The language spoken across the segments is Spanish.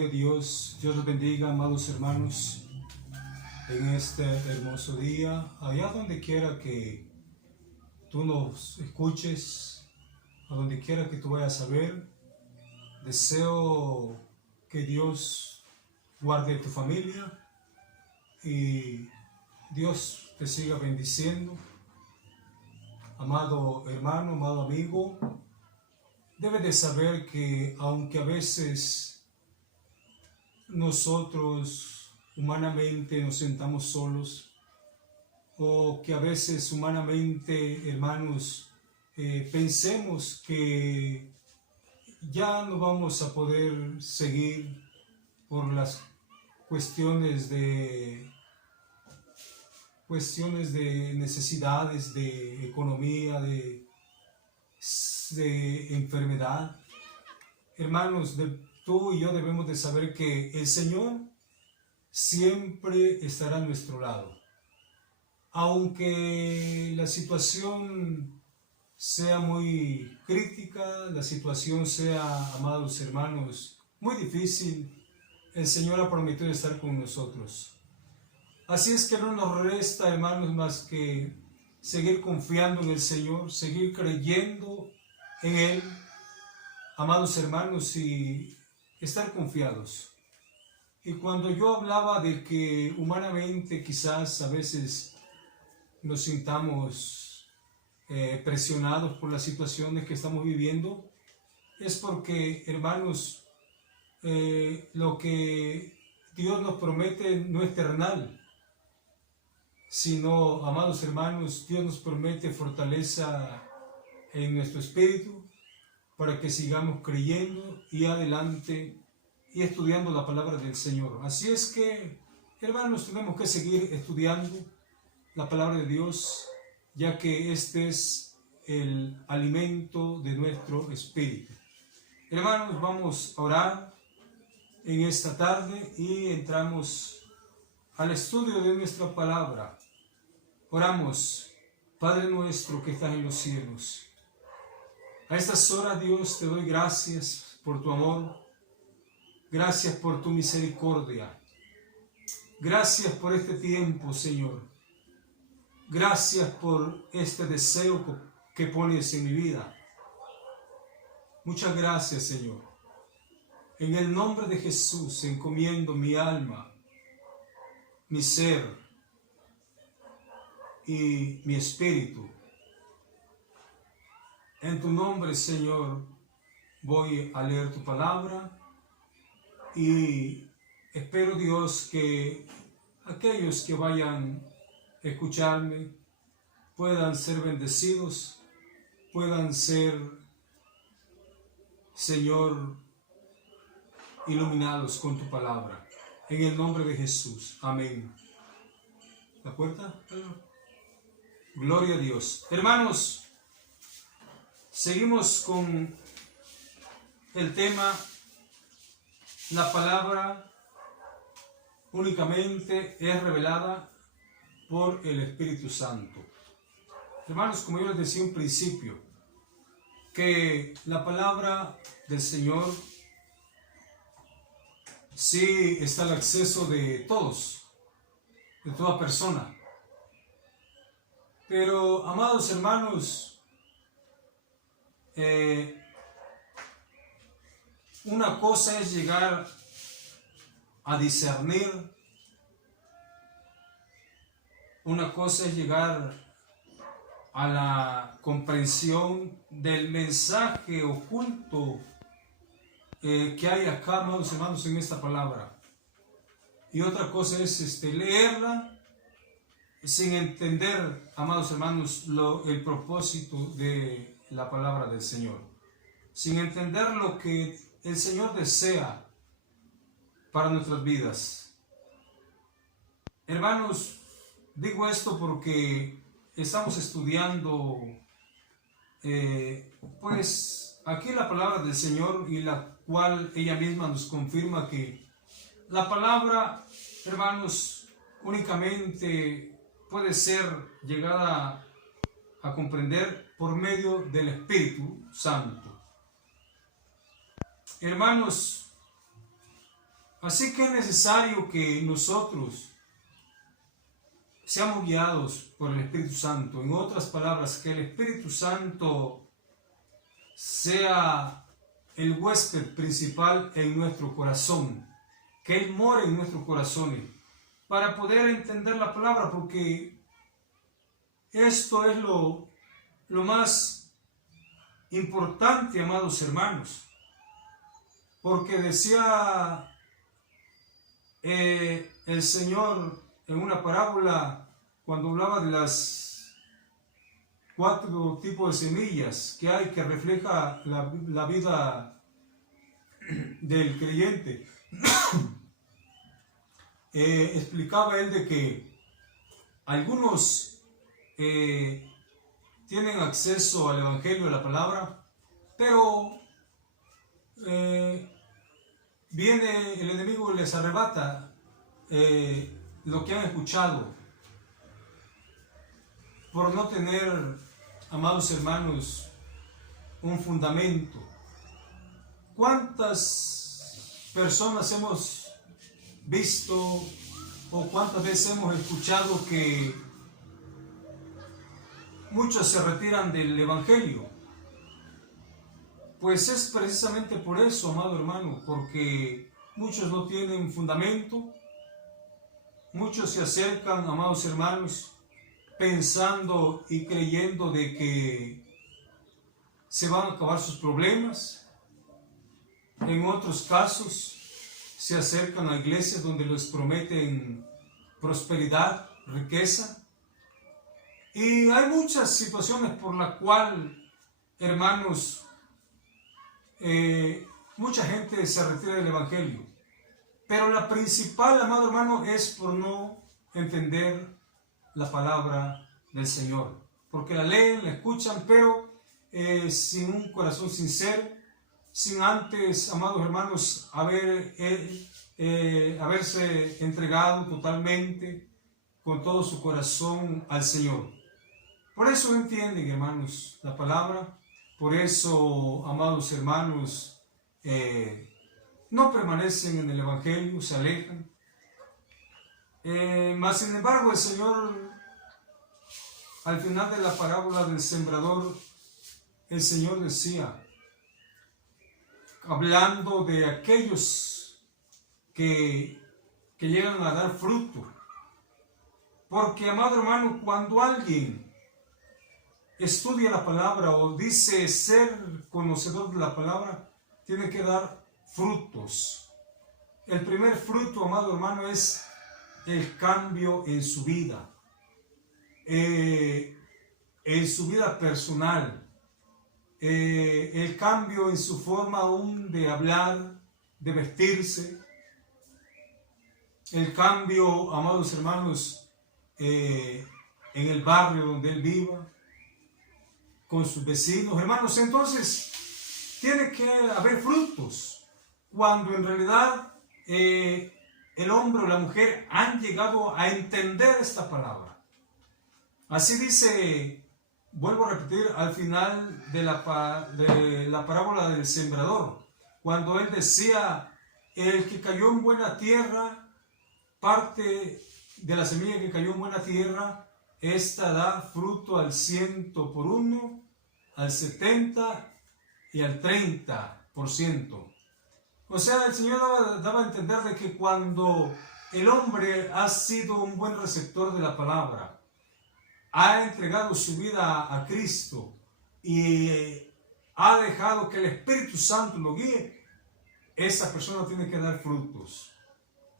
Gloria a Dios. Dios los bendiga, amados hermanos, en este hermoso día. Allá donde quiera que tú nos escuches, a donde quiera que tú vayas a ver, deseo que Dios guarde tu familia y Dios te siga bendiciendo. Amado hermano, amado amigo, debes de saber que aunque a veces nosotros humanamente nos sentamos solos, o que a veces humanamente, hermanos, pensemos que ya no vamos a poder seguir por las cuestiones de necesidades, de economía, de enfermedad. Hermanos, tú y yo debemos de saber que el Señor siempre estará a nuestro lado. Aunque la situación sea muy crítica, la situación sea, amados hermanos, muy difícil, el Señor ha prometido estar con nosotros. Así es que no nos resta, hermanos, más que seguir confiando en el Señor, seguir creyendo en Él, amados hermanos, y estar confiados. Y cuando yo hablaba de que humanamente quizás a veces nos sintamos presionados por las situaciones que estamos viviendo, es porque, hermanos, lo que Dios nos promete no es terrenal, sino, amados hermanos, Dios nos promete fortaleza en nuestro espíritu para que sigamos creyendo y adelante y estudiando la palabra del Señor. Así es que, hermanos, tenemos que seguir estudiando la palabra de Dios, ya que este es el alimento de nuestro espíritu. Hermanos, vamos a orar en esta tarde y entramos al estudio de nuestra palabra. Oramos. Padre nuestro que estás en los cielos, a estas horas, Dios, te doy gracias por tu amor, gracias por tu misericordia, gracias por este tiempo, Señor, gracias por este deseo que pones en mi vida. Muchas gracias, Señor. En el nombre de Jesús encomiendo mi alma, mi ser y mi espíritu. En tu nombre, Señor, voy a leer tu palabra y espero, Dios, que aquellos que vayan a escucharme puedan ser bendecidos, puedan ser, Señor, iluminados con tu palabra. En el nombre de Jesús. Amén. ¿La puerta? Gloria a Dios. Hermanos, seguimos con el tema, la palabra únicamente es revelada por el Espíritu Santo. Hermanos, como yo les decía en principio, que la palabra del Señor sí está al acceso de todos, de toda persona. Pero, amados hermanos, una cosa es llegar a discernir, una cosa es llegar a la comprensión del mensaje oculto que hay acá, amados hermanos, en esta palabra. Y otra cosa es leerla sin entender, amados hermanos, el propósito de la palabra del Señor, sin entender lo que el Señor desea para nuestras vidas. Hermanos, digo esto porque estamos estudiando pues aquí la palabra del Señor, y la cual ella misma nos confirma que la palabra, hermanos, únicamente puede ser llegada a comprender por medio del Espíritu Santo. Hermanos, Así que es necesario que nosotros seamos guiados por el Espíritu Santo. En otras palabras, que el Espíritu Santo sea el huésped principal en nuestro corazón, que Él more en nuestros corazones, para poder entender la palabra, porque esto es lo más importante, amados hermanos, porque decía el Señor en una parábola, cuando hablaba de las 4 tipos de semillas que hay, que refleja la vida del creyente, explicaba él de que algunos tienen acceso al Evangelio, a la palabra, pero viene el enemigo y les arrebata lo que han escuchado, por no tener, amados hermanos, un fundamento. ¿Cuántas personas hemos visto o cuántas veces hemos escuchado que muchos se retiran del Evangelio? Pues es precisamente por eso, amado hermano, porque muchos no tienen fundamento, muchos se acercan, amados hermanos, pensando y creyendo de que se van a acabar sus problemas. En otros casos se acercan a iglesias donde les prometen prosperidad, riqueza. Y hay muchas situaciones por las cuales, hermanos, mucha gente se retira del Evangelio. Pero la principal, amado hermano, es por no entender la palabra del Señor. Porque la leen, la escuchan, pero sin un corazón sincero, sin antes, amados hermanos, haberse entregado totalmente, con todo su corazón al Señor. Por eso entienden, hermanos, la palabra. Por eso, amados hermanos, no permanecen en el Evangelio, se alejan. Mas sin embargo, el Señor, al final de la parábola del sembrador, el Señor decía, hablando de aquellos que llegan a dar fruto. Porque, amado hermano, cuando alguien estudia la palabra o dice ser conocedor de la palabra, tiene que dar frutos. El primer fruto, amado hermano, es el cambio en su vida, personal, el cambio en su forma aún de hablar, de vestirse, el cambio, amados hermanos, en el barrio donde él viva, con sus vecinos, hermanos. Entonces tiene que haber frutos, cuando en realidad el hombre o la mujer han llegado a entender esta palabra. Así dice, vuelvo a repetir, al final de la parábola del sembrador, cuando él decía, el que cayó en buena tierra, parte de la semilla que cayó en buena tierra, esta da fruto al 100 por 1, al 70 y al 30%. O sea, el Señor daba a entender de que cuando el hombre ha sido un buen receptor de la palabra, ha entregado su vida a Cristo y ha dejado que el Espíritu Santo lo guíe, esa persona tiene que dar frutos,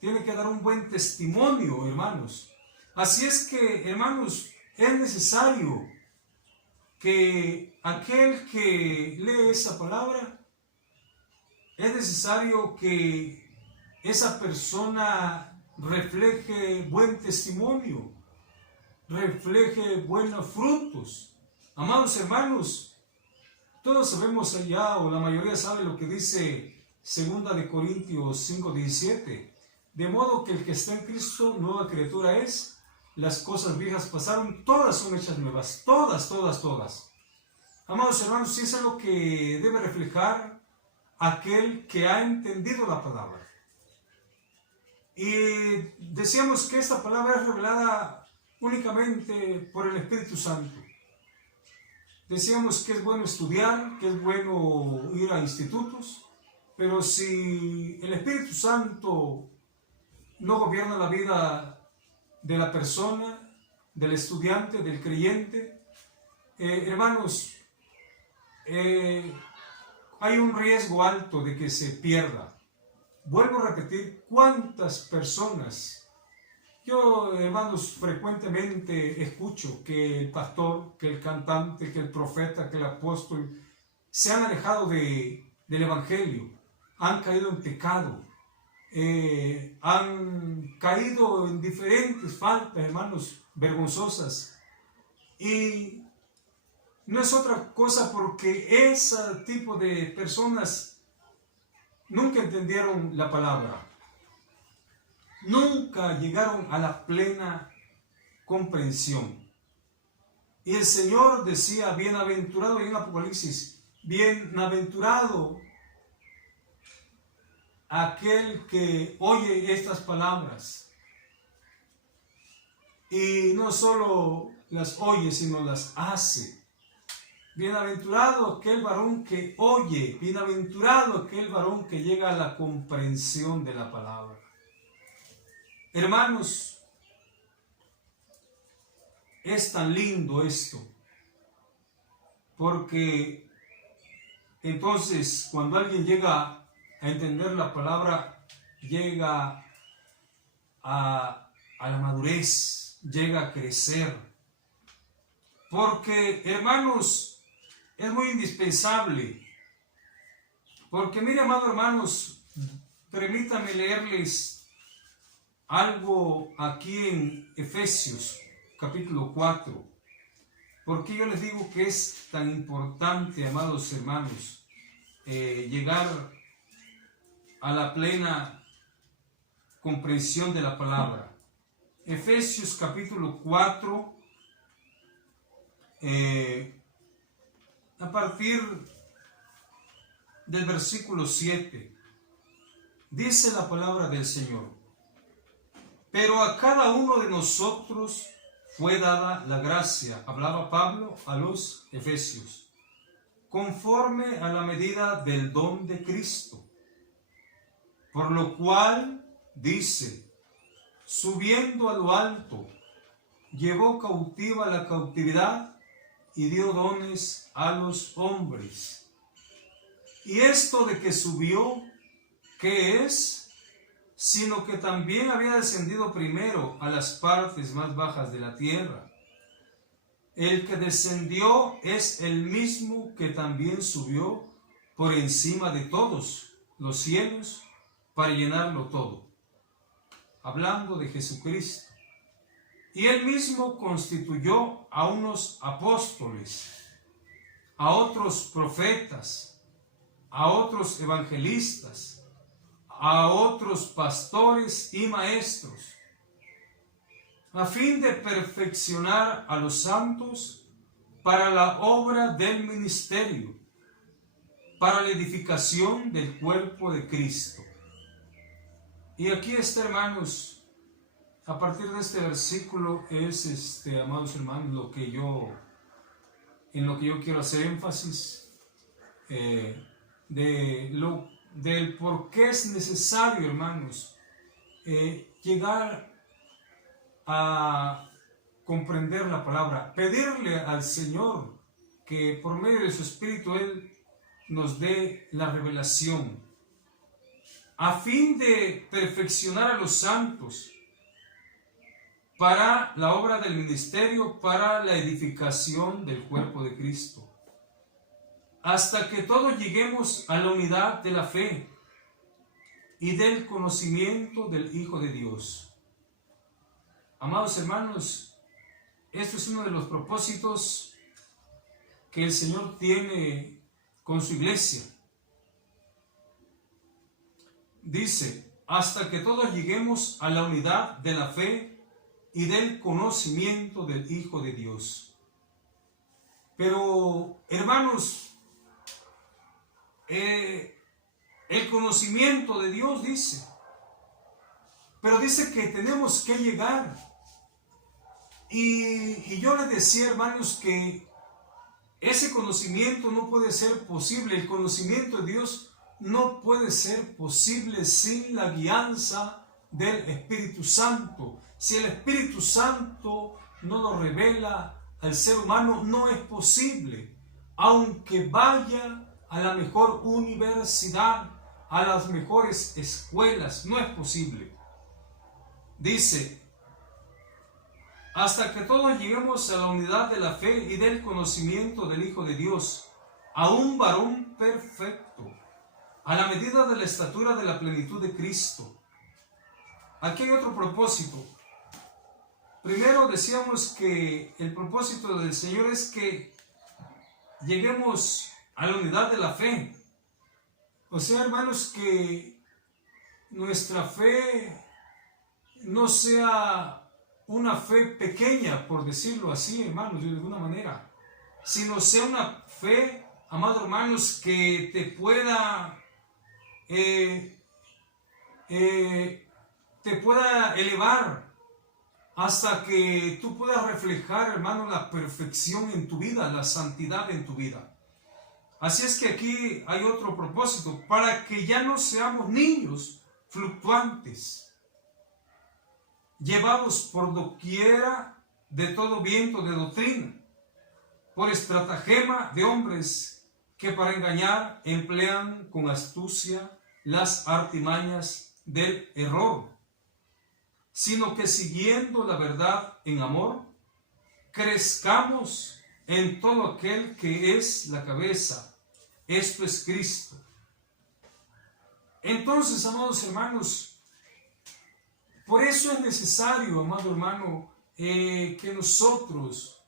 tiene que dar un buen testimonio, hermanos. Así es que, hermanos, es necesario que aquel que lee esa palabra, es necesario que esa persona refleje buen testimonio, refleje buenos frutos. Amados hermanos, todos sabemos allá, o la mayoría sabe lo que dice 2 de Corintios 5:17. De modo que el que está en Cristo, nueva criatura es. Las cosas viejas pasaron, todas son hechas nuevas. Todas, todas, todas. Amados hermanos, sí, eso es lo que debe reflejar aquel que ha entendido la palabra. Y decíamos que esta palabra es revelada únicamente por el Espíritu Santo. Decíamos que es bueno estudiar, que es bueno ir a institutos, pero si el Espíritu Santo no gobierna la vida de la persona, del estudiante, del creyente, hermanos, hay un riesgo alto de que se pierda. Vuelvo a repetir, ¿cuántas personas? Yo, hermanos, frecuentemente escucho que el pastor, que el cantante, que el profeta, que el apóstol se han alejado del Evangelio, han caído en pecado, han caído en diferentes faltas, hermanos, vergonzosas. Y no es otra cosa porque ese tipo de personas nunca entendieron la palabra. Nunca llegaron a la plena comprensión. Y el Señor decía, bienaventurado, en Apocalipsis, bienaventurado aquel que oye estas palabras y no solo las oye, sino las hace. Bienaventurado aquel varón que oye, bienaventurado aquel varón que llega a la comprensión de la palabra. Hermanos, es tan lindo esto, porque entonces cuando alguien llega a entender la palabra, llega a la madurez, llega a crecer. Porque, hermanos, es muy indispensable. Porque, mire, amados hermanos, permítanme leerles algo aquí en Efesios, capítulo 4. Porque yo les digo que es tan importante, amados hermanos, llegar a la plena comprensión de la palabra. Efesios capítulo 4, a partir del versículo 7, dice la palabra del Señor: pero a cada uno de nosotros fue dada la gracia, hablaba Pablo a los Efesios, conforme a la medida del don de Cristo. Por lo cual, dice, subiendo a lo alto, llevó cautiva la cautividad y dio dones a los hombres. Y esto de que subió, ¿qué es? Sino que también había descendido primero a las partes más bajas de la tierra. El que descendió es el mismo que también subió por encima de todos los cielos para llenarlo todo. Hablando de Jesucristo. Y él mismo constituyó a unos apóstoles, a otros profetas, a otros evangelistas, a otros pastores y maestros, a fin de perfeccionar a los santos para la obra del ministerio, para la edificación del cuerpo de Cristo. Y aquí está, hermanos, a partir de este versículo es, amados hermanos, en lo que yo quiero hacer énfasis, del por qué es necesario, hermanos, llegar a comprender la palabra, pedirle al Señor que por medio de su Espíritu Él nos dé la revelación, a fin de perfeccionar a los santos para la obra del ministerio, para la edificación del cuerpo de Cristo, hasta que todos lleguemos a la unidad de la fe y del conocimiento del Hijo de Dios. Amados hermanos, esto es uno de los propósitos que el Señor tiene con su iglesia. Dice, hasta que todos lleguemos a la unidad de la fe y del conocimiento del Hijo de Dios. Pero, hermanos, el conocimiento de Dios, dice, Pero dice que tenemos que llegar. Y yo les decía, hermanos, que ese conocimiento no puede ser posible. El conocimiento de Dios no puede ser posible sin la guianza del Espíritu Santo. Si el Espíritu Santo no lo revela al ser humano, no es posible. Aunque vaya a la mejor universidad, a las mejores escuelas, no es posible. Dice, hasta que todos lleguemos a la unidad de la fe y del conocimiento del Hijo de Dios, a un varón perfecto, a la medida de la estatura de la plenitud de Cristo. Aquí hay otro propósito. Primero decíamos que el propósito del Señor es que lleguemos a la unidad de la fe. O sea, hermanos, que nuestra fe no sea una fe pequeña, por decirlo así, hermanos, de alguna manera, sino sea una fe, amados hermanos, que te pueda elevar hasta que tú puedas reflejar, hermano, la perfección en tu vida, la santidad en tu vida. Así es que aquí hay otro propósito, para que ya no seamos niños fluctuantes, llevados por doquiera de todo viento de doctrina, por estratagema de hombres que para engañar emplean con astucia las artimañas del error, sino que siguiendo la verdad en amor, crezcamos en todo aquel que es la cabeza, esto es Cristo. Entonces, amados hermanos, por eso es necesario, amado hermano, que nosotros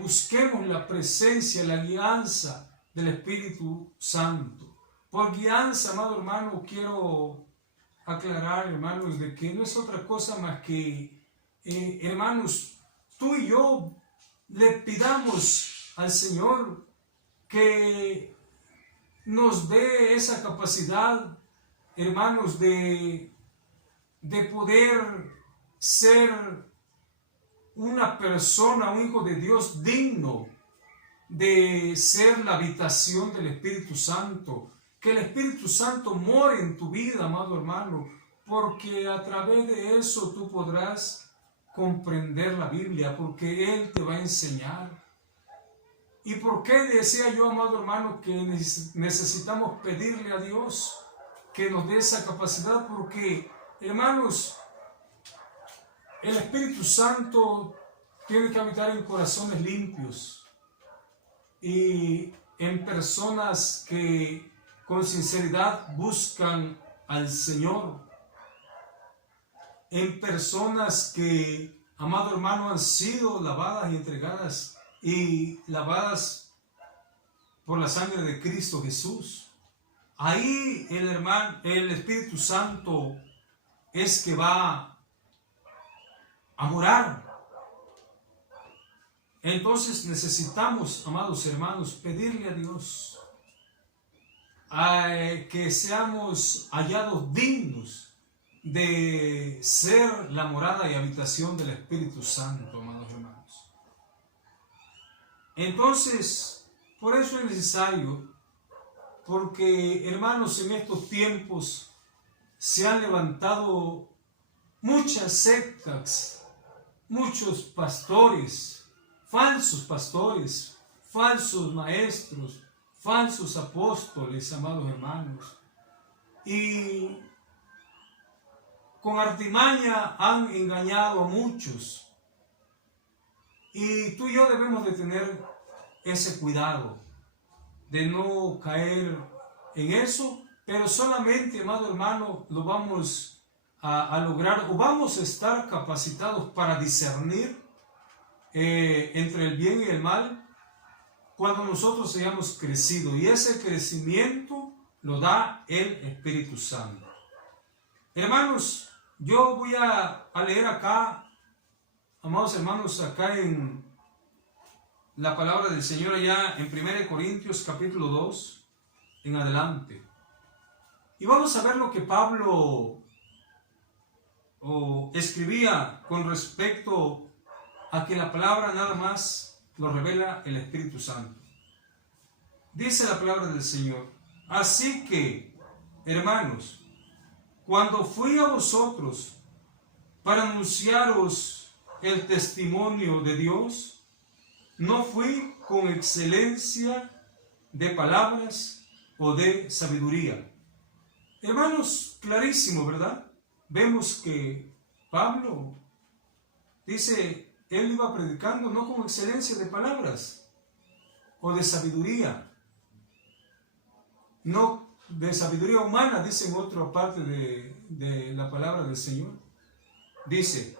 busquemos la presencia, la guianza del Espíritu Santo. Por guianza, amado hermano, quiero aclarar, hermanos, de que no es otra cosa más que, hermanos, tú y yo le pidamos al Señor que nos dé esa capacidad, hermanos, de poder ser una persona, un hijo de Dios digno de ser la habitación del Espíritu Santo. Que el Espíritu Santo more en tu vida, amado hermano, porque a través de eso tú podrás comprender la Biblia, porque Él te va a enseñar. ¿Y por qué decía yo, amado hermano, que necesitamos pedirle a Dios que nos dé esa capacidad? Porque, hermanos, el Espíritu Santo tiene que habitar en corazones limpios y en personas que con sinceridad buscan al Señor, en personas que, amado hermano, han sido lavadas y entregadas y lavadas por la sangre de Cristo Jesús. Ahí el Espíritu Santo es que va a morar. Entonces necesitamos, amados hermanos, pedirle a Dios que seamos hallados dignos de ser la morada y habitación del Espíritu Santo, amados hermanos. Entonces, por eso es necesario, porque, hermanos, en estos tiempos se han levantado muchas sectas, muchos pastores, falsos maestros, falsos apóstoles, amados hermanos, y con artimaña han engañado a muchos. Y tú y yo debemos de tener ese cuidado de no caer en eso, pero solamente, amado hermano, lo vamos a lograr, o vamos a estar capacitados para discernir entre el bien y el mal cuando nosotros hayamos crecido, y ese crecimiento lo da el Espíritu Santo. Hermanos, yo voy a leer acá, amados hermanos, acá en la palabra del Señor, allá en 1 Corintios capítulo 2 en adelante, y vamos a ver lo que Pablo o escribía con respecto a que la palabra nada más lo revela el Espíritu Santo. Dice la palabra del Señor: así que, hermanos, cuando fui a vosotros para anunciaros el testimonio de Dios, no fui con excelencia de palabras o de sabiduría. Hermanos, clarísimo, ¿verdad? Vemos que Pablo dice, él iba predicando no con excelencia de palabras o de sabiduría, no de sabiduría humana, dice en otra parte de la palabra del Señor. Dice,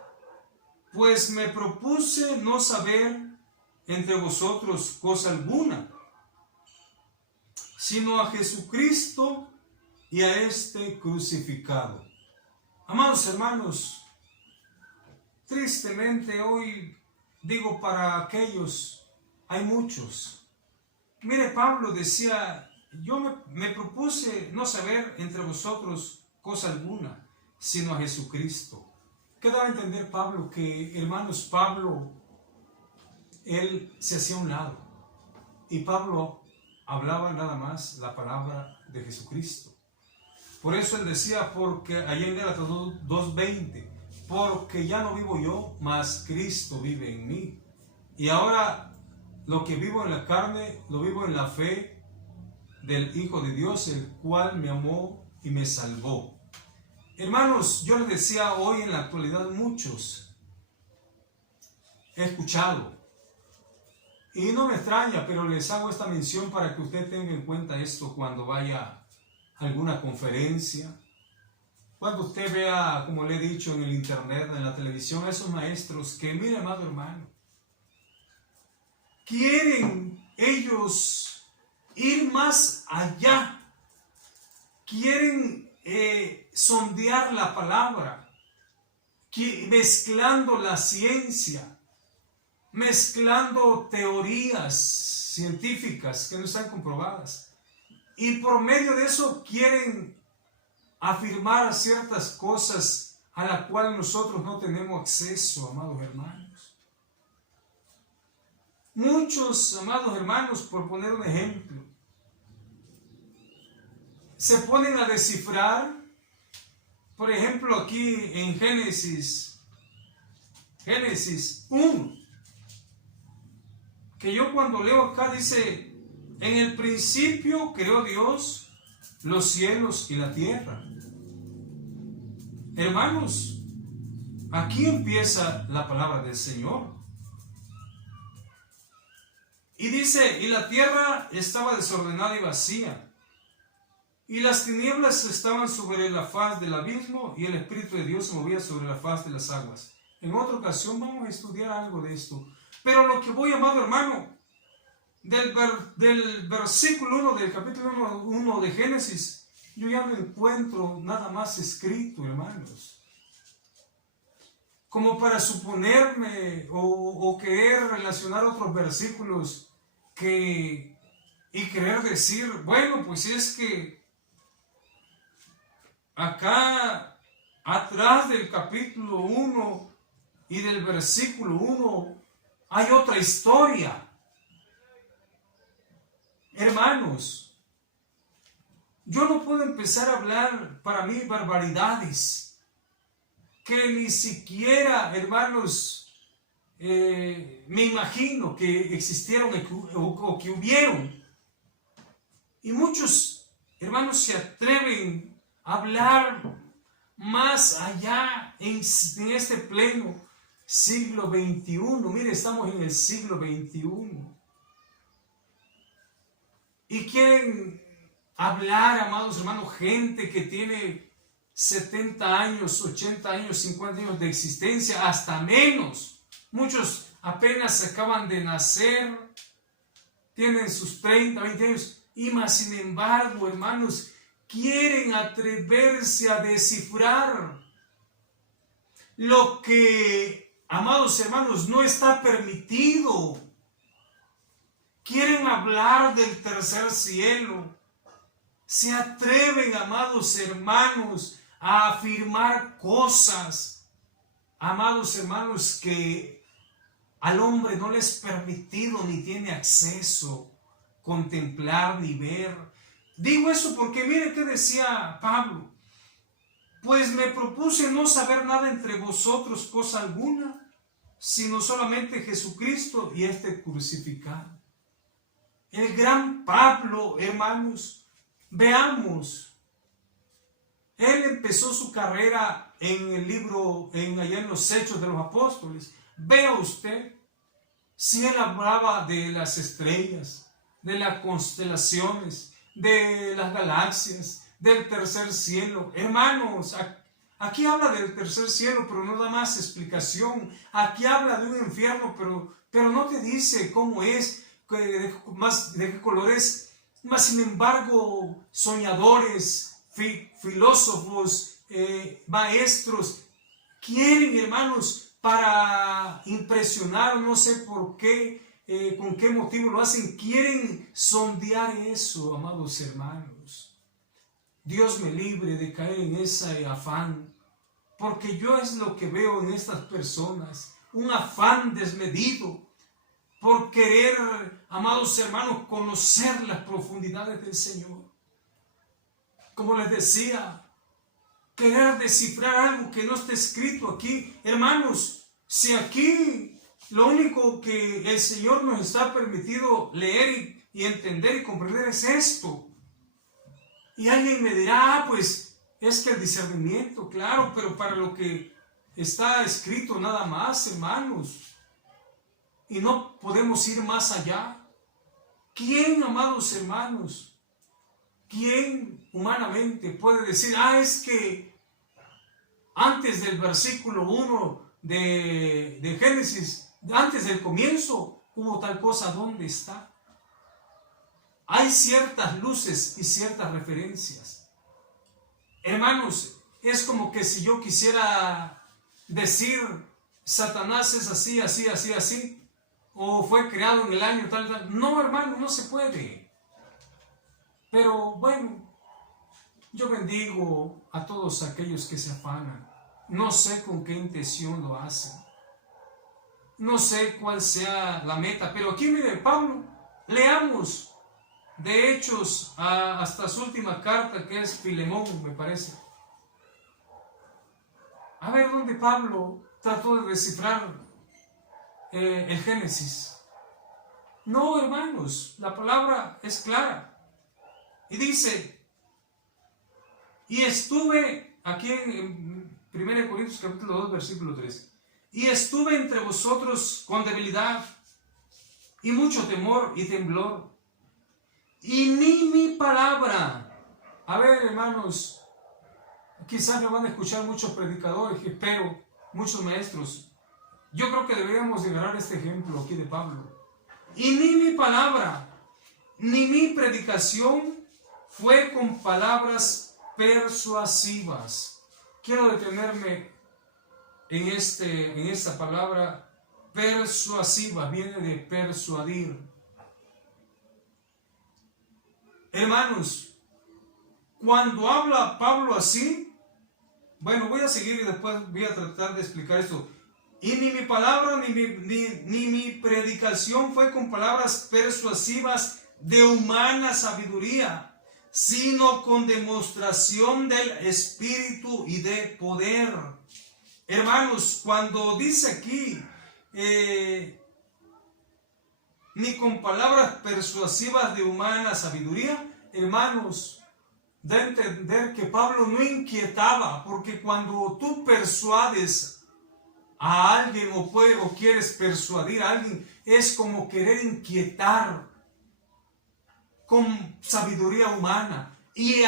pues me propuse no saber entre vosotros cosa alguna, sino a Jesucristo y a este crucificado. Amados hermanos, tristemente hoy digo para aquellos, hay muchos. Mire, Pablo decía, yo me propuse no saber entre vosotros cosa alguna, sino a Jesucristo. ¿Qué daba a entender Pablo? Que, hermanos, Pablo, él se hacía a un lado. Y Pablo hablaba nada más la palabra de Jesucristo. Por eso él decía, porque allá en Gálatas 2:20, porque ya no vivo yo, mas Cristo vive en mí. Y ahora lo que vivo en la carne, lo vivo en la fe del Hijo de Dios, el cual me amó y me salvó. Hermanos, yo les decía hoy en la actualidad, muchos he escuchado, y no me extraña, pero les hago esta mención para que usted tenga en cuenta esto cuando vaya a alguna conferencia, cuando usted vea, como le he dicho, en el internet, en la televisión, a esos maestros que, mire, amado hermano, quieren ellos ir más allá, quieren sondear la palabra, mezclando la ciencia, mezclando teorías científicas que no están comprobadas, y por medio de eso quieren afirmar ciertas cosas a las cuales nosotros no tenemos acceso, amados hermanos. Muchos, amados hermanos, por poner un ejemplo, se ponen a descifrar, por ejemplo, aquí en Génesis 1, que yo cuando leo acá dice, en el principio creó Dios los cielos y la tierra. Hermanos, aquí empieza la palabra del Señor. Y dice, y la tierra estaba desordenada y vacía, y las tinieblas estaban sobre la faz del abismo, y el Espíritu de Dios se movía sobre la faz de las aguas. En otra ocasión vamos a estudiar algo de esto. Pero lo que voy, amado hermano, del versículo 1 del capítulo 1 de Génesis, yo ya no encuentro nada más escrito, hermanos, como para suponerme o querer relacionar otros versículos y querer decir, bueno, pues es que acá atrás del capítulo 1 y del versículo 1 hay otra historia. Hermanos, yo no puedo empezar a hablar para mí barbaridades que ni siquiera, hermanos, me imagino que existieron o que hubieron. Y muchos hermanos se atreven a hablar más allá en este pleno siglo XXI. Mire, estamos en el siglo XXI. Y quieren hablar, amados hermanos, gente que tiene 70 años, 80 años, 50 años de existencia, hasta menos. Muchos apenas acaban de nacer, tienen sus 30, 20 años, y más sin embargo, hermanos, quieren atreverse a descifrar lo que, amados hermanos, no está permitido. Quieren hablar del tercer cielo. Se atreven, amados hermanos, a afirmar cosas, amados hermanos, que al hombre no le es permitido ni tiene acceso contemplar ni ver. Digo eso porque mire qué decía Pablo: pues me propuse no saber nada entre vosotros, cosa alguna, sino solamente Jesucristo y este crucificado. El gran Pablo, hermanos, veamos, él empezó su carrera en el libro, allá en los Hechos de los Apóstoles. Vea usted, si él hablaba de las estrellas, de las constelaciones, de las galaxias, del tercer cielo. Hermanos, aquí habla del tercer cielo, pero no da más explicación. Aquí habla de un infierno, pero no te dice cómo es, de qué color es. Mas sin embargo, soñadores, filósofos, maestros, quieren, hermanos, para impresionar, no sé por qué, con qué motivo lo hacen, quieren sondear eso, amados hermanos. Dios me libre de caer en ese afán, porque yo es lo que veo en estas personas, un afán desmedido por querer, amados hermanos, conocer las profundidades del Señor. Como les decía, querer descifrar algo que no está escrito aquí. Hermanos, si aquí lo único que el Señor nos está permitido leer y entender y comprender es esto, y alguien me dirá, pues es que el discernimiento, claro, pero para lo que está escrito nada más, hermanos, y no podemos ir más allá. ¿Quién, amados hermanos, quién humanamente puede decir, es que antes del versículo 1 de Génesis, antes del comienzo, hubo tal cosa? ¿Dónde está? Hay ciertas luces y ciertas referencias. Hermanos, es como que si yo quisiera decir, Satanás es así, así, así, así, o fue creado en el año tal, tal. No, hermano, no se puede. Pero bueno, yo bendigo a todos aquellos que se afanan. No sé con qué intención lo hacen. No sé cuál sea la meta. Pero aquí mire, Pablo, leamos de Hechos hasta su última carta, que es Filemón, me parece. A ver dónde Pablo trató de descifrar el Génesis. No, hermanos, la palabra es clara. Y dice, y estuve, aquí en 1 Corintios capítulo 2, versículo 3, y estuve entre vosotros con debilidad y mucho temor y temblor, y ni mi palabra. A ver, hermanos, quizás me van a escuchar muchos predicadores, espero, muchos maestros. Yo creo que deberíamos de agarrar este ejemplo aquí de Pablo. Y ni mi palabra, ni mi predicación fue con palabras persuasivas. Quiero detenerme en esta palabra persuasiva, viene de persuadir. Hermanos, cuando habla Pablo así, bueno, voy a seguir y después voy a tratar de explicar esto. Y ni mi palabra ni mi predicación fue con palabras persuasivas de humana sabiduría, sino con demostración del Espíritu y de poder. Hermanos, cuando dice aquí, ni con palabras persuasivas de humana sabiduría, hermanos, da a entender que Pablo no inquietaba, porque cuando tú persuades a alguien o quieres persuadir a alguien, es como querer inquietar con sabiduría humana. Y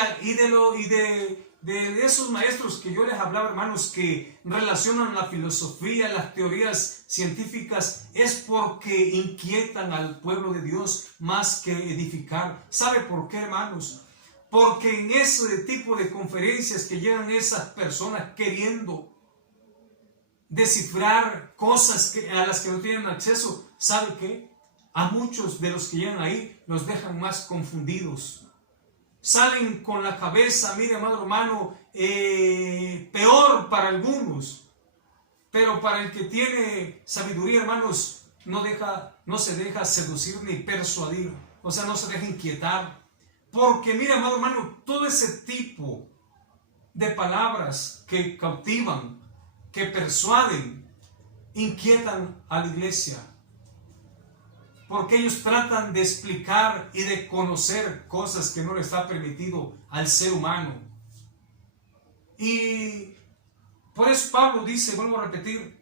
de esos maestros que yo les hablaba, hermanos, que relacionan la filosofía, las teorías científicas, es porque inquietan al pueblo de Dios más que edificar. ¿Sabe por qué, hermanos? Porque en ese tipo de conferencias que llegan esas personas queriendo descifrar cosas a las que no tienen acceso, ¿sabe qué? A muchos de los que llegan ahí los dejan más confundidos. salen con la cabeza, mire, amado hermano, peor para algunos, pero para el que tiene sabiduría, hermanos, no se deja seducir ni persuadir, o sea, no se deja inquietar, porque mire, amado hermano, todo ese tipo de palabras que cautivan, que persuaden, inquietan a la iglesia, porque ellos tratan de explicar y de conocer cosas que no le está permitido al ser humano. Y por eso Pablo dice, vuelvo a repetir,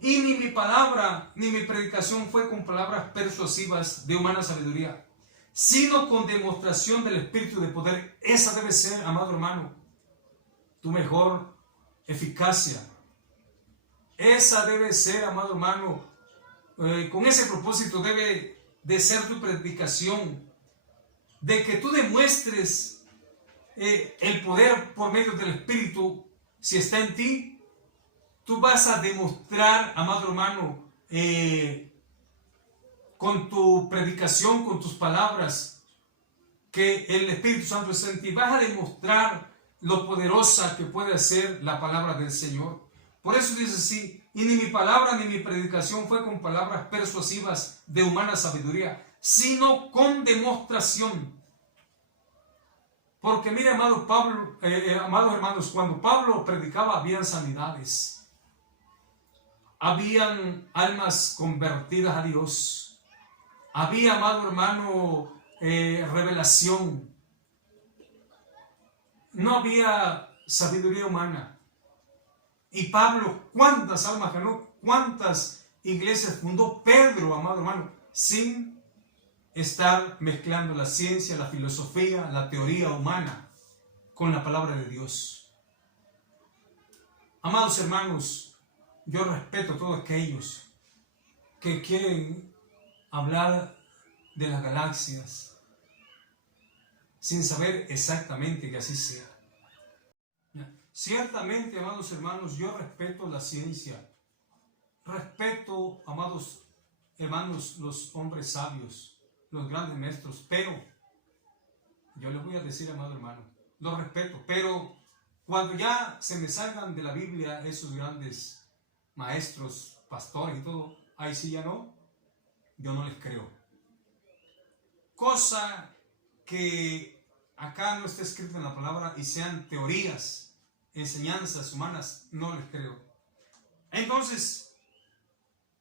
y ni mi palabra ni mi predicación fue con palabras persuasivas de humana sabiduría, sino con demostración del Espíritu de poder. Esa debe ser, amado hermano, tu mejor eficacia. Esa debe ser, amado hermano, con ese propósito debe de ser tu predicación, de que tú demuestres el poder por medio del Espíritu. Si está en ti, tú vas a demostrar, amado hermano, con tu predicación, con tus palabras, que el Espíritu Santo está en ti. Vas a demostrar lo poderosa que puede ser la palabra del Señor. Por eso dice así, y ni mi palabra ni mi predicación fue con palabras persuasivas de humana sabiduría, sino con demostración. Porque mire, amados hermanos, cuando Pablo predicaba habían sanidades, habían almas convertidas a Dios, había, amado hermano, revelación, no había sabiduría humana. Y Pablo, ¿cuántas almas ganó? ¿Cuántas iglesias fundó Pedro, amado hermano? Sin estar mezclando la ciencia, la filosofía, la teoría humana con la palabra de Dios. Amados hermanos, yo respeto a todos aquellos que quieren hablar de las galaxias sin saber exactamente que así sea. Ciertamente, amados hermanos, yo respeto la ciencia, respeto, amados hermanos, los hombres sabios, los grandes maestros, pero yo les voy a decir, amado hermano, los respeto, pero cuando ya se me salgan de la Biblia esos grandes maestros, pastores y todo, ahí sí ya no, yo no les creo. Cosa que acá no está escrito en la palabra y sean teorías, enseñanzas humanas, no les creo. Entonces,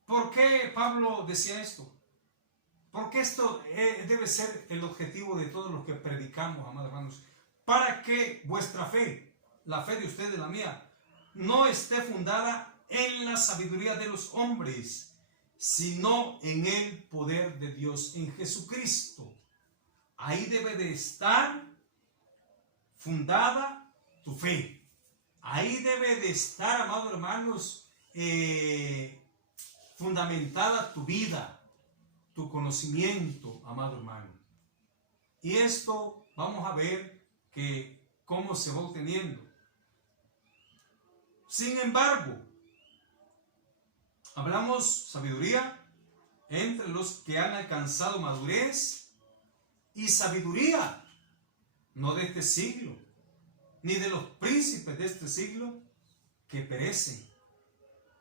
¿por qué Pablo decía esto? Porque esto debe ser el objetivo de todos los que predicamos, amados hermanos, para que vuestra fe, la fe de ustedes, la mía, no esté fundada en la sabiduría de los hombres, sino en el poder de Dios, en Jesucristo. Ahí debe de estar fundada tu fe. Ahí debe de estar, amados hermanos, fundamentada tu vida, tu conocimiento, amado hermano. Y esto vamos a ver que cómo se va obteniendo. Sin embargo, hablamos sabiduría entre los que han alcanzado madurez y sabiduría, no de este siglo, ni de los príncipes de este siglo que perecen.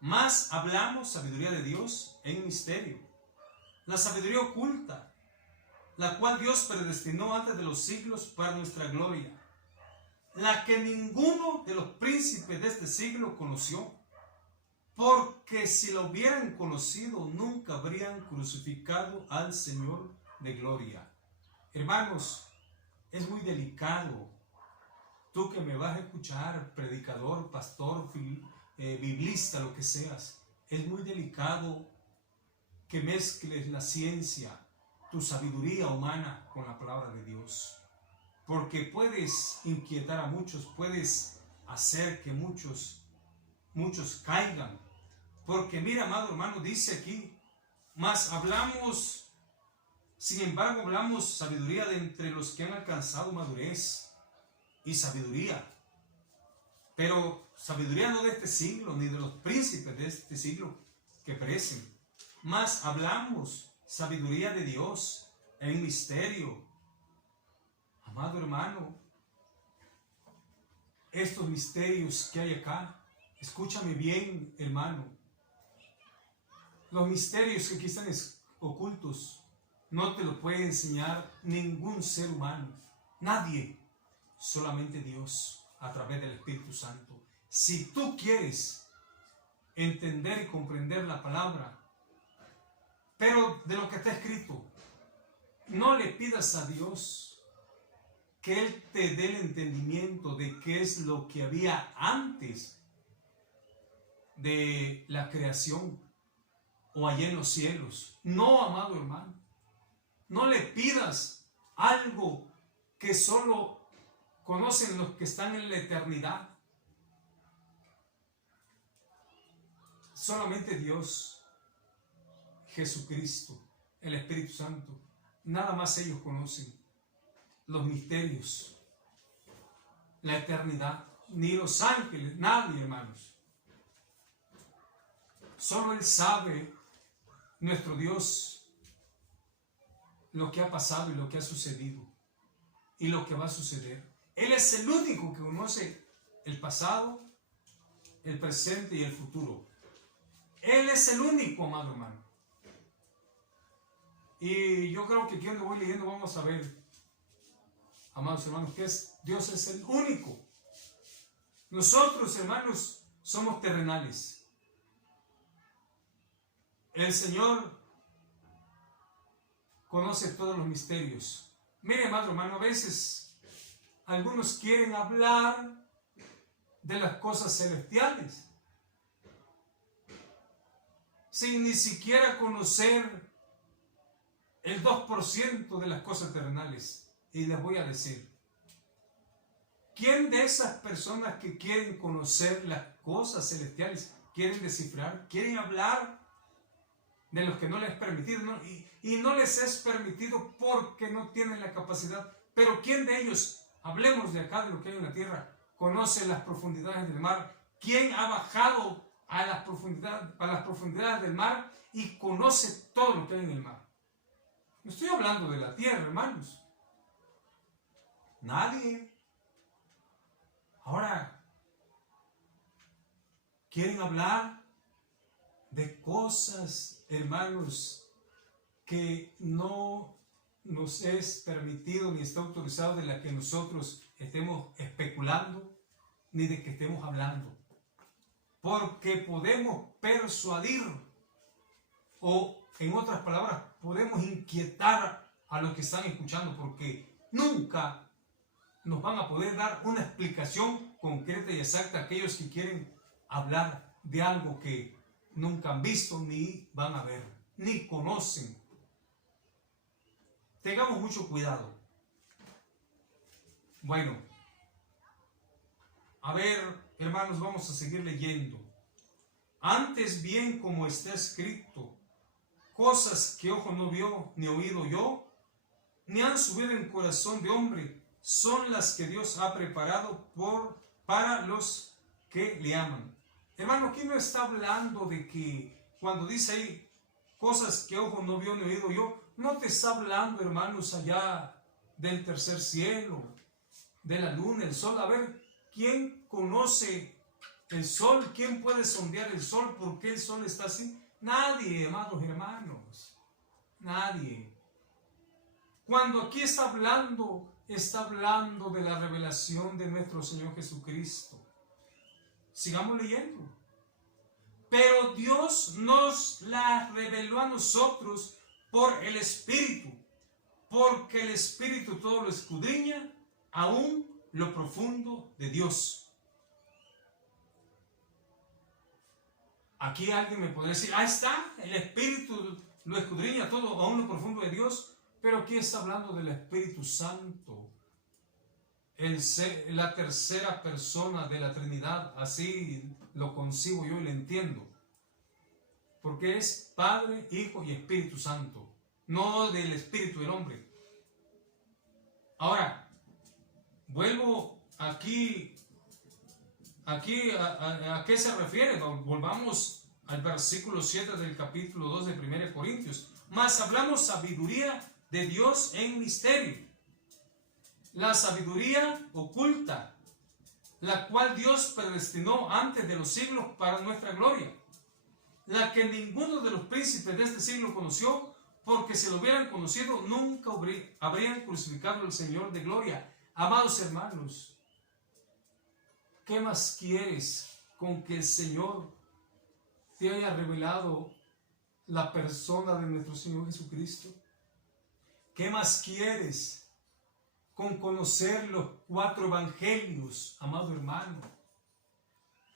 Mas hablamos sabiduría de Dios en misterio, la sabiduría oculta, la cual Dios predestinó antes de los siglos para nuestra gloria, la que ninguno de los príncipes de este siglo conoció, porque si la hubieran conocido, nunca habrían crucificado al Señor de gloria. Hermanos, es muy delicado. Tú que me vas a escuchar, predicador, pastor, biblista, lo que seas, es muy delicado que mezcles la ciencia, tu sabiduría humana con la palabra de Dios. Porque puedes inquietar a muchos, puedes hacer que muchos caigan. Porque mira, amado hermano, dice aquí, mas hablamos, sin embargo, hablamos sabiduría de entre los que han alcanzado madurez y sabiduría, pero sabiduría no de este siglo, ni de los príncipes de este siglo que perecen, mas hablamos sabiduría de Dios en misterio. Amado hermano, estos misterios que hay acá, escúchame bien, hermano, los misterios que aquí están ocultos, no te lo puede enseñar ningún ser humano, nadie, solamente Dios a través del Espíritu Santo. Si tú quieres entender y comprender la palabra, pero de lo que está escrito, no le pidas a Dios que Él te dé el entendimiento de qué es lo que había antes de la creación o allá en los cielos. No, amado hermano, no le pidas algo que solo conocen los que están en la eternidad. Solamente Dios, Jesucristo, el Espíritu Santo, nada más ellos conocen los misterios, la eternidad, ni los ángeles, nadie, hermanos. Solo Él sabe, nuestro Dios, lo que ha pasado y lo que ha sucedido y lo que va a suceder. Él es el único que conoce el pasado, el presente y el futuro. Él es el único, amado hermano. Y yo creo que aquí donde voy leyendo vamos a ver, amados hermanos, que Dios es el único. Nosotros, hermanos, somos terrenales. El Señor conoce todos los misterios. Mire, amado hermano, a veces algunos quieren hablar de las cosas celestiales sin ni siquiera conocer el 2% de las cosas terrenales. Y les voy a decir, ¿quién de esas personas que quieren conocer las cosas celestiales, quieren descifrar, quieren hablar de los que no les es permitido, ¿no? Y no les es permitido porque no tienen la capacidad? Pero ¿quién de ellos, hablemos de acá, de lo que hay en la tierra, conoce las profundidades del mar? ¿Quién ha bajado a las profundidades del mar y conoce todo lo que hay en el mar? No estoy hablando de la tierra, hermanos. Nadie. Ahora, ¿quieren hablar de cosas, hermanos, que no nos es permitido ni está autorizado, de las que nosotros estemos especulando, ni de que estemos hablando? Porque podemos persuadir, o en otras palabras, podemos inquietar a los que están escuchando, porque nunca nos van a poder dar una explicación concreta y exacta a aquellos que quieren hablar de algo que nunca han visto, ni van a ver, ni conocen. Tengamos mucho cuidado. Bueno, a ver, hermanos, vamos a seguir leyendo. Antes bien, como está escrito, cosas que ojo no vio, ni oído yo, ni han subido en corazón de hombre, son las que Dios ha preparado para los que le aman. Hermano, aquí no está hablando de que cuando dice ahí cosas que ojo no vio ni oído yo, no te está hablando, hermanos, allá del tercer cielo, de la luna, el sol. A ver, ¿quién conoce el sol? ¿Quién puede sondear el sol? ¿Por qué el sol está así? Nadie, amados hermanos, nadie. Cuando aquí está hablando de la revelación de nuestro Señor Jesucristo. Sigamos leyendo. Pero Dios nos la reveló a nosotros por el Espíritu, porque el Espíritu todo lo escudriña, aún lo profundo de Dios. Aquí alguien me podría decir, ahí está, el Espíritu lo escudriña todo, aún lo profundo de Dios. Pero aquí está hablando del Espíritu Santo, la tercera persona de la Trinidad. Así lo concibo yo y lo entiendo, porque es Padre, Hijo y Espíritu Santo, no del espíritu del hombre. Ahora, vuelvo aquí ¿a qué se refiere? Volvamos al versículo 7 del capítulo 2 de 1 Corintios. Mas hablamos sabiduría de Dios en misterio, la sabiduría oculta, la cual Dios predestinó antes de los siglos para nuestra gloria, la que ninguno de los príncipes de este siglo conoció, porque si lo hubieran conocido, nunca habrían crucificado al Señor de gloria. Amados hermanos, ¿qué más quieres con que el Señor te haya revelado la persona de nuestro Señor Jesucristo? ¿Qué más quieres con conocer los 4 evangelios, amado hermano?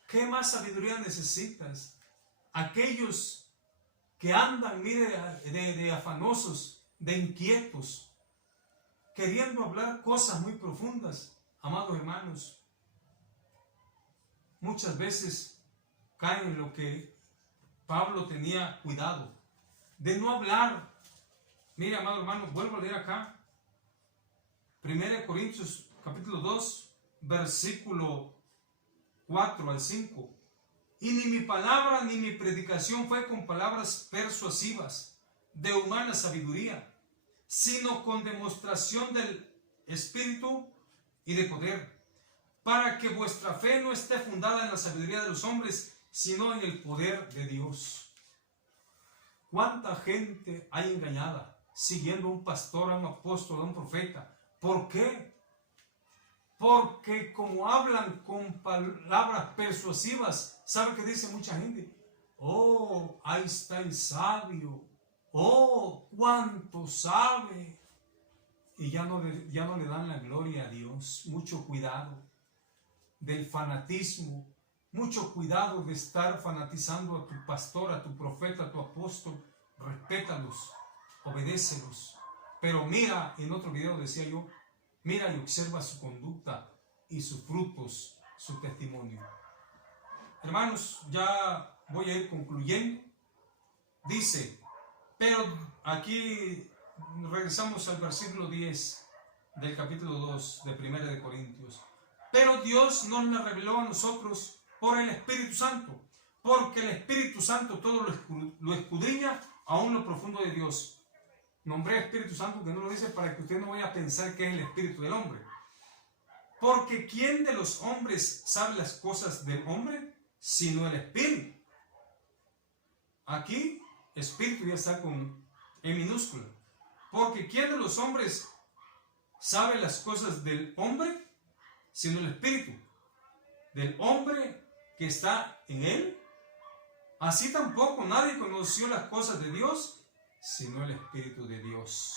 ¿Qué más sabiduría necesitas? Aquellos que andan, mire, de afanosos, de inquietos, queriendo hablar cosas muy profundas, amados hermanos, muchas veces caen en lo que Pablo tenía cuidado, de no hablar. Mire, amado hermano, vuelvo a leer acá, 1 Corintios capítulo 2, versículo 4 al 5. Y ni mi palabra ni mi predicación fue con palabras persuasivas de humana sabiduría, sino con demostración del Espíritu y de poder, para que vuestra fe no esté fundada en la sabiduría de los hombres, sino en el poder de Dios. ¿Cuánta gente hay engañada siguiendo a un pastor, a un apóstol, a un profeta? ¿Por qué? Porque como hablan con palabras persuasivas, ¿sabe qué dice mucha gente? Oh, ahí está el sabio. Oh, cuánto sabe. Y ya no le dan la gloria a Dios. Mucho cuidado del fanatismo. Mucho cuidado de estar fanatizando a tu pastor, a tu profeta, a tu apóstol. Respétalos, obedécelos. Pero mira, en otro video decía yo, mira y observa su conducta y sus frutos, su testimonio. Hermanos, ya voy a ir concluyendo. Dice, pero aquí regresamos al versículo 10 del capítulo 2 de 1 de Corintios. Pero Dios nos la reveló a nosotros por el Espíritu Santo, porque el Espíritu Santo todo lo escudriña aún lo profundo de Dios. Nombré Espíritu Santo, que no lo dice para que usted no vaya a pensar que es el espíritu del hombre. Porque ¿quién de los hombres sabe las cosas del hombre? Sino el espíritu. Aquí, espíritu ya está en minúscula. Porque ¿quién de los hombres sabe las cosas del hombre? Sino el espíritu del hombre que está en él. Así tampoco nadie conoció las cosas de Dios, sino el Espíritu de Dios.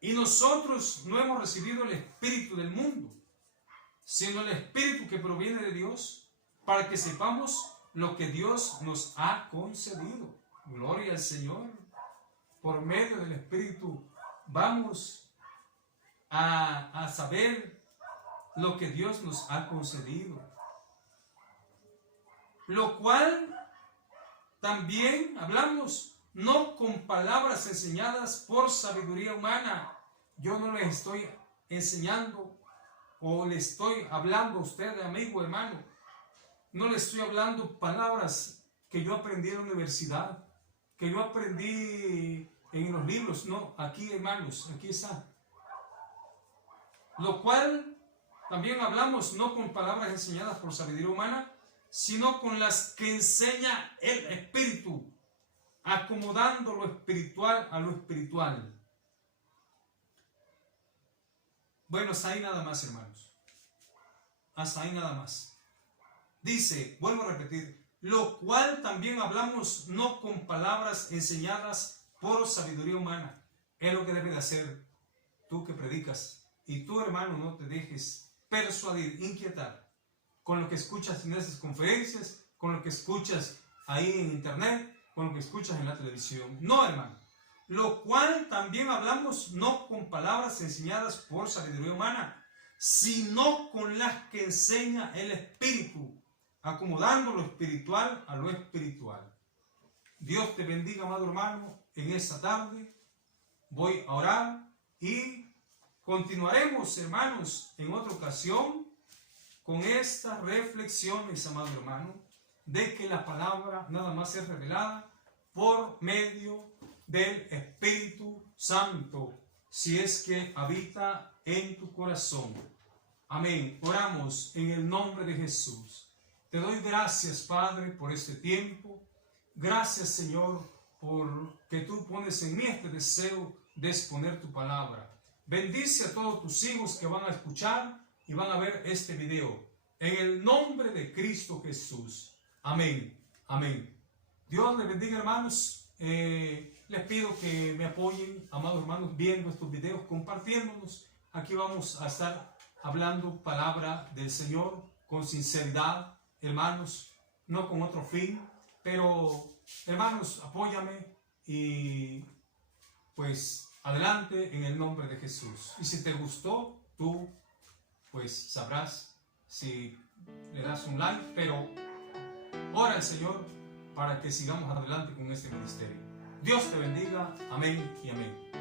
Y nosotros no hemos recibido el espíritu del mundo, sino el Espíritu que proviene de Dios, para que sepamos lo que Dios nos ha concedido. Gloria al Señor. Por medio del Espíritu vamos a saber lo que Dios nos ha concedido. Lo cual también hablamos, no con palabras enseñadas por sabiduría humana. Yo no les estoy enseñando o le estoy hablando a usted, amigo, hermano. No le estoy hablando palabras que yo aprendí en la universidad, que yo aprendí en los libros. No, aquí, hermanos, aquí está. Lo cual también hablamos no con palabras enseñadas por sabiduría humana, sino con las que enseña el Espíritu, acomodando lo espiritual a lo espiritual. Bueno, hasta ahí nada más, hermanos. Hasta ahí nada más. Dice, vuelvo a repetir, lo cual también hablamos no con palabras enseñadas por sabiduría humana. Es lo que debe de hacer tú que predicas. Y tú, hermano, no te dejes persuadir, inquietar con lo que escuchas en esas conferencias, con lo que escuchas ahí en internet, con lo que escuchas en la televisión. No, hermano. Lo cual también hablamos no con palabras enseñadas por sabiduría humana, sino con las que enseña el Espíritu, acomodando lo espiritual a lo espiritual. Dios te bendiga, amado hermano, en esta tarde. Voy a orar y continuaremos, hermanos, en otra ocasión con estas reflexiones, amado hermano, de que la palabra nada más es revelada por medio del Espíritu Santo. si es que habita en tu corazón. Amén. Oramos en el nombre de Jesús. Te doy gracias, Padre, por este tiempo. Gracias, Señor, porque tú pones en mí este deseo de exponer tu palabra. Bendice a todos tus hijos que van a escuchar y van a ver este video. En el nombre de Cristo Jesús. Amén. Amén. Dios les bendiga, hermanos. Les pido que me apoyen, amados hermanos, viendo estos videos, compartiéndonos. Aquí vamos a estar hablando palabra del Señor con sinceridad, hermanos, no con otro fin, pero hermanos, apóyame y pues adelante en el nombre de Jesús. Y si te gustó, tú pues sabrás si le das un like, pero ora al Señor para que sigamos adelante con este ministerio. Dios te bendiga. Amén y amén.